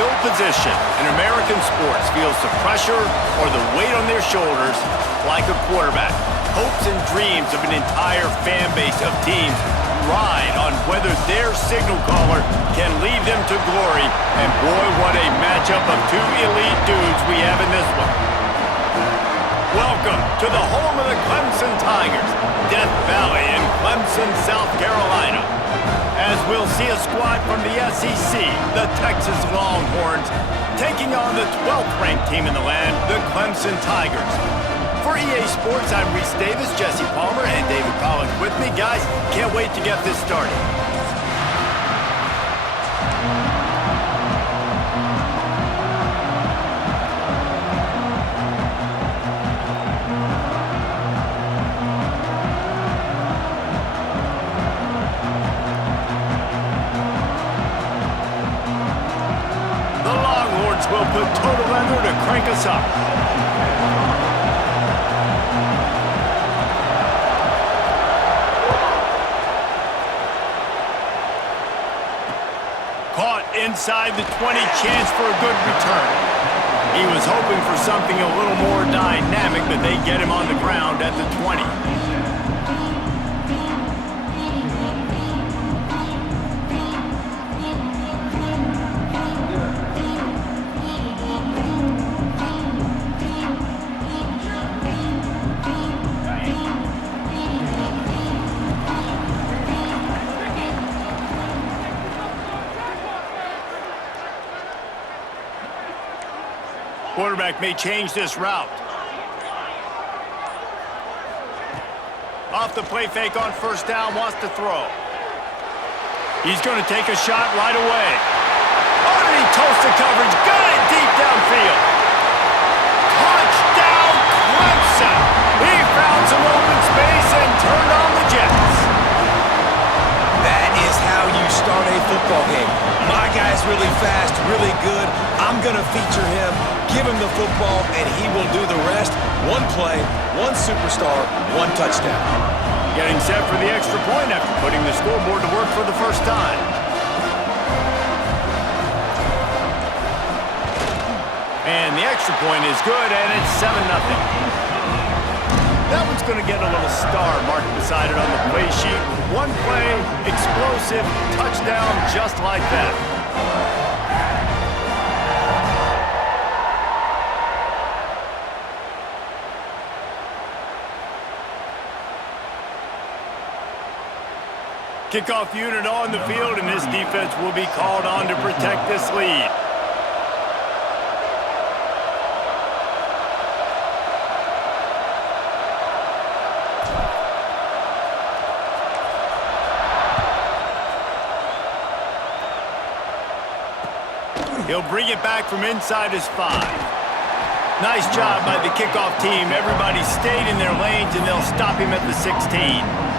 No position in American sports feels the pressure or the weight on their shoulders like a quarterback. Hopes and dreams of an entire fan base of teams ride on whether their signal caller can lead them to glory. And boy, what a matchup of two elite dudes we have in this one. Welcome to the home of the Clemson Tigers, Death Valley in Clemson, South Carolina. As we'll see a squad from the SEC, the Texas Longhorns, taking on the 12th-ranked team in the land, the Clemson Tigers. For EA Sports, I'm Reese Davis, Jesse Palmer, and David Collins with me. Guys, can't wait to get this started. Will put total leather to crank us up. Caught inside the 20, chance for a good return. He was hoping for something a little more dynamic, but they get him on the ground at the 20. Quarterback may change this route. Off the play fake on first down, wants to throw. He's going to take a shot right away. Oh, and he toasted coverage. Got it deep downfield. Touchdown, Clemson. He found some open space and turned on the Jets. That is how you start a football game. My guy's really fast, really good. I'm going to feature him, give him the football, and he will do the rest. One play, one superstar, one touchdown. Getting set for the extra point after putting the scoreboard to work for the first time. And the extra point is good, and it's 7-0. That one's going to get a little star marked beside it on the play sheet. One play, explosive, touchdown, just like that. Kickoff unit on the field, and this defense will be called on to protect this lead. He'll bring it back from inside his 5. Nice job by the kickoff team. Everybody stayed in their lanes, and they'll stop him at the 16.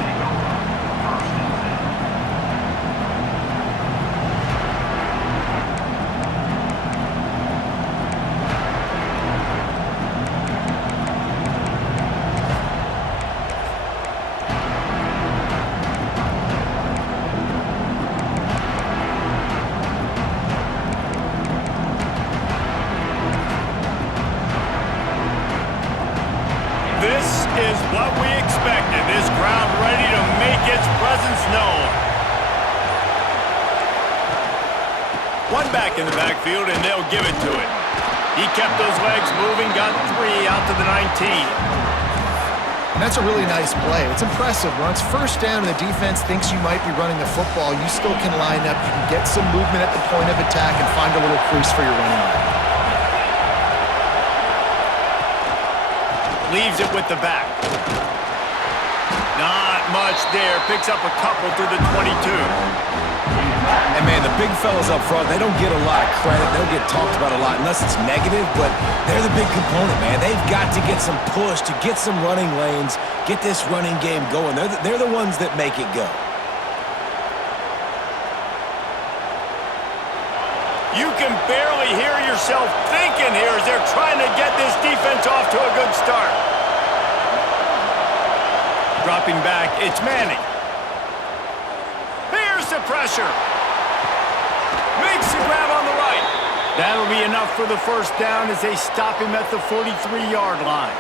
This is what we expected. make its presence known. One back in the backfield, and they'll give it to it. He kept those legs moving, got 3 out to the 19. And that's a really nice play. It's impressive. When it's first down and the defense thinks you might be running the football, you still can line up, you can get some movement at the point of attack and find a little crease for your running back. Leaves it with the back. Not much there. Picks up a couple through the 22. And, man, the big fellas up front, they don't get a lot of credit. They don't get talked about a lot unless it's negative, but they're the big component, man. They've got to get some push, to get some running lanes, get this running game going. They're the ones that make it go. You can barely hear yourself thinking here as they're trying to get this defense off to a good start. Dropping back, it's Manning. Here's the pressure. Makes the grab on the right. That'll be enough for the first down as they stop him at the 43-yard line.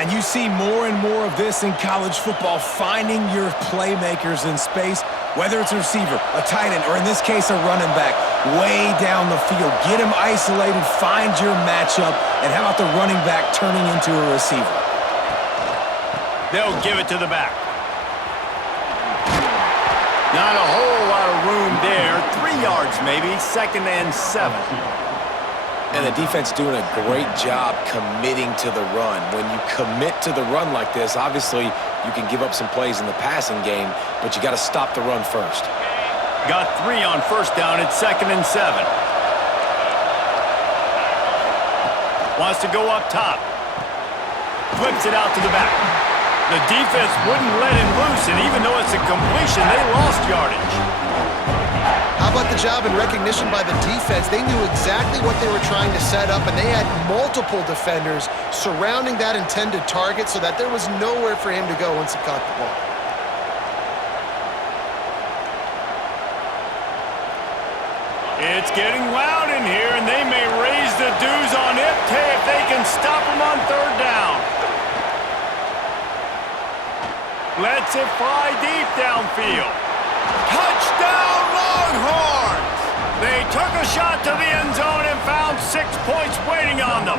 And you see more and more of this in college football, finding your playmakers in space, whether it's a receiver, a tight end, or in this case, a running back, way down the field. Get him isolated, find your matchup, and how about the running back turning into a receiver? They'll give it to the back. Not a whole lot of room there. 3 yards maybe, 2nd and 7. And the defense doing a great job committing to the run. When you commit to the run like this, obviously you can give up some plays in the passing game, but you got to stop the run first. Got 3 on first down. It's 2nd and 7. Wants to go up top. Flips it out to the back. The defense wouldn't let him loose, and even though it's a completion, they lost yardage. How about the job and recognition by the defense? They knew exactly what they were trying to set up, and they had multiple defenders surrounding that intended target so that there was nowhere for him to go once he caught the ball. It's getting loud in here, and they may raise the dues on it if they can stop him on 3rd down. Lets it fly deep downfield. Touchdown, Longhorns! They took a shot to the end zone and found 6 points waiting on them.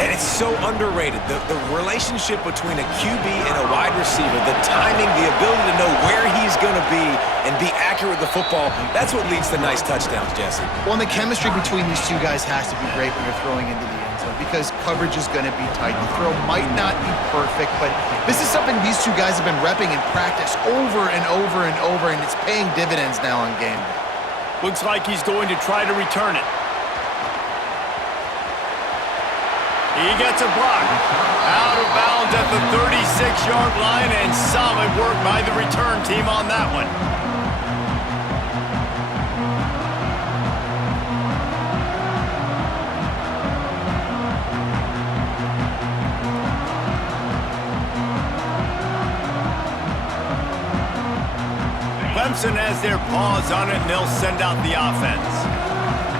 And it's so underrated. The relationship between a QB and a wide receiver, the timing, the ability to know where he's going to be and be accurate with the football, that's what leads to nice touchdowns, Jesse. Well, and the chemistry between these two guys has to be great when you're throwing into the end zone because coverage is going to be tight. The throw might not be perfect, but this is something these two guys have been repping in practice over and over and over, and it's paying dividends now on game day. Looks like he's going to try to return it. He gets a block. Out of bounds at the 36-yard line, and solid work by the return team on that one. Clemson has their paws on it, and they'll send out the offense.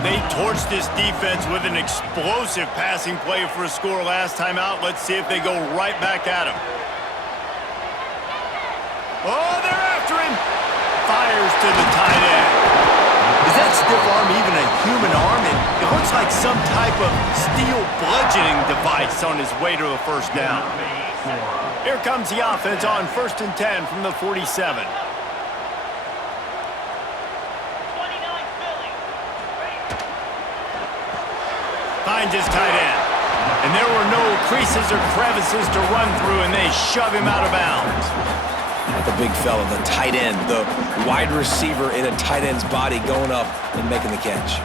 They torched this defense with an explosive passing play for a score last time out. Let's see if they go right back at him. Oh, they're after him. Fires to the tight end. Is that stiff arm even a human arm? It looks like some type of steel bludgeoning device on his way to a first down. Here comes the offense on 1st and 10 from the 47. Finds his tight end. And there were no creases or crevices to run through, and they shove him out of bounds. The big fella, the tight end, the wide receiver in a tight end's body going up and making the catch.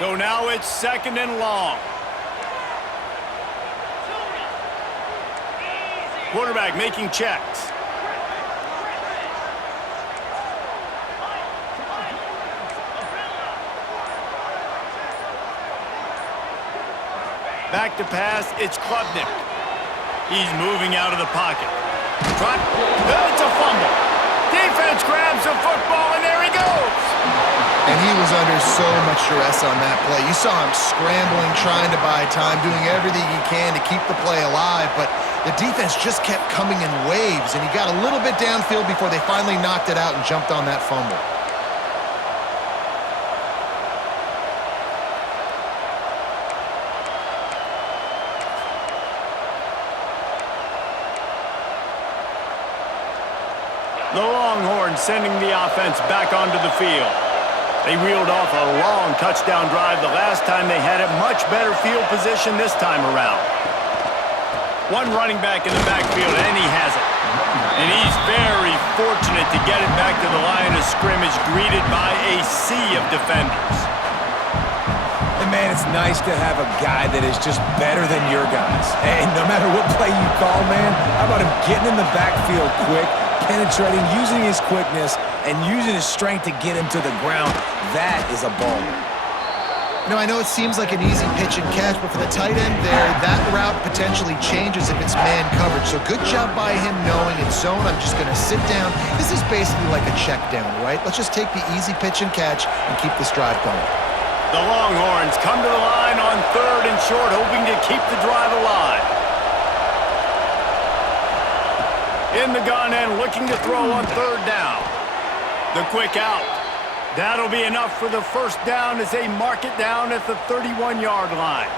So now it's 2nd and long. Quarterback making checks. Back to pass, it's Klubnik. He's moving out of the pocket. It's a fumble. Defense grabs the football, and there he goes. And he was under so much stress on that play. You saw him scrambling, trying to buy time, doing everything he can to keep the play alive, but the defense just kept coming in waves, and he got a little bit downfield before they finally knocked it out and jumped on that fumble. The Longhorns sending the offense back onto the field. They reeled off a long touchdown drive the last time they had it. Much better field position this time around. One running back in the backfield, and he has it. And he's very fortunate to get it back to the line of scrimmage, greeted by a sea of defenders. And, man, it's nice to have a guy that is just better than your guys. And no matter what play you call, man, how about him getting in the backfield quick, penetrating, using his quickness, and using his strength to get him to the ground. That is a baller. You know, I know it seems like an easy pitch and catch, but for the tight end there, that route potentially changes if it's man coverage. So good job by him knowing it's zone. I'm just going to sit down. This is basically like a check down, right? Let's just take the easy pitch and catch and keep this drive going. The Longhorns come to the line on 3rd and short, hoping to keep the drive alive. In the gun and looking to throw on 3rd down. The quick out. That'll be enough for the first down as they mark it down at the 31-yard line.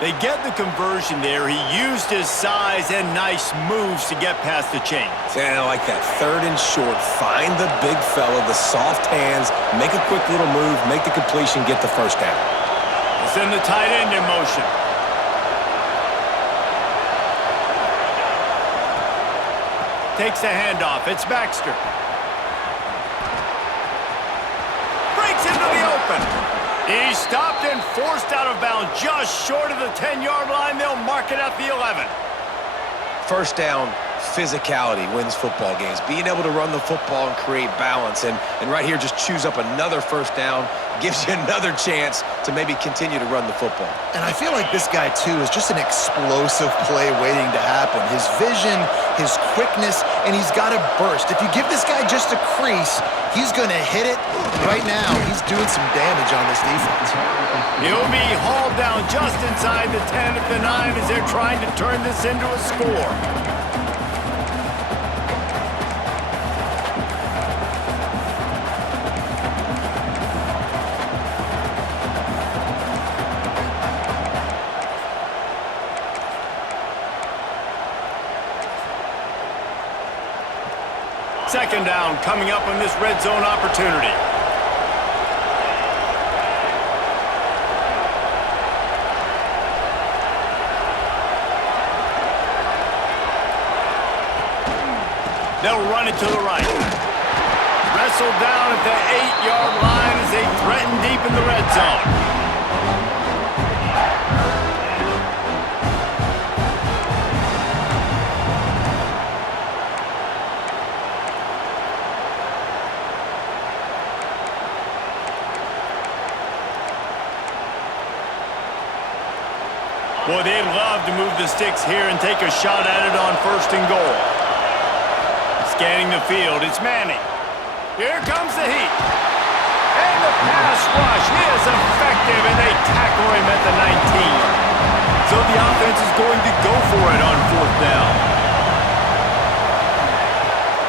They get the conversion there. He used his size and nice moves to get past the chains. And I like that 3rd and short. Find the big fella, the soft hands, make a quick little move, make the completion, get the first down. It's in the tight end in motion. Takes the handoff. It's Baxter. Breaks into the open. He's stopped and forced out of bounds just short of the 10-yard line. They'll mark it at the 11. First down, physicality wins football games. Being able to run the football and create balance. And right here, just choose up another first down. Gives you another chance to maybe continue to run the football. And I feel like this guy, too, is just an explosive play waiting to happen. His vision, his quickness, and he's got a burst. If you give this guy just a crease, he's going to hit it. Right now, he's doing some damage on this defense. He'll be hauled down just inside the 10 at the 9 as they're trying to turn this into a score. Second down coming up on this red zone opportunity. They'll run it to the right. Wrestled down at the 8-yard line as they threaten deep in the red zone. Boy, they'd love to move the sticks here and take a shot at it on 1st and goal. Scanning the field, it's Manning. Here comes the heat. And the pass rush is effective, and they tackle him at the 19. So the offense is going to go for it on 4th down.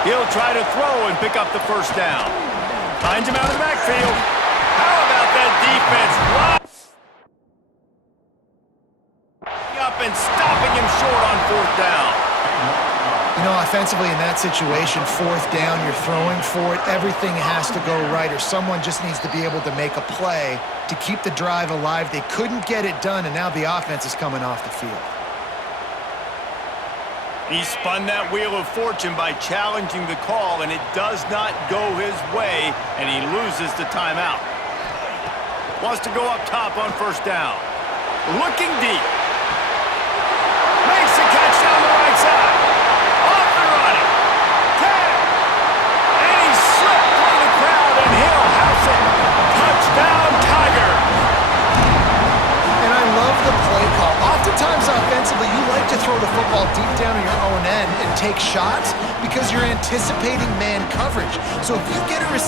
He'll try to throw and pick up the first down. Finds him out of the backfield. How about that defense? And stopping him short on 4th down. You know, offensively in that situation, 4th down, you're throwing for it. Everything has to go right, or someone just needs to be able to make a play to keep the drive alive. They couldn't get it done, and now the offense is coming off the field. He spun that wheel of fortune by challenging the call, and it does not go his way, and he loses the timeout. Wants to go up top on 1st down. Looking deep. Makes the catch down the right side. Off and running. 10. And he slipped through the crowd, and he'll house it. Touchdown, Tigers. And I love the play call. Oftentimes offensively, you like to throw the football deep down in your own end and take shots because you're anticipating man coverage. So if you get a receiver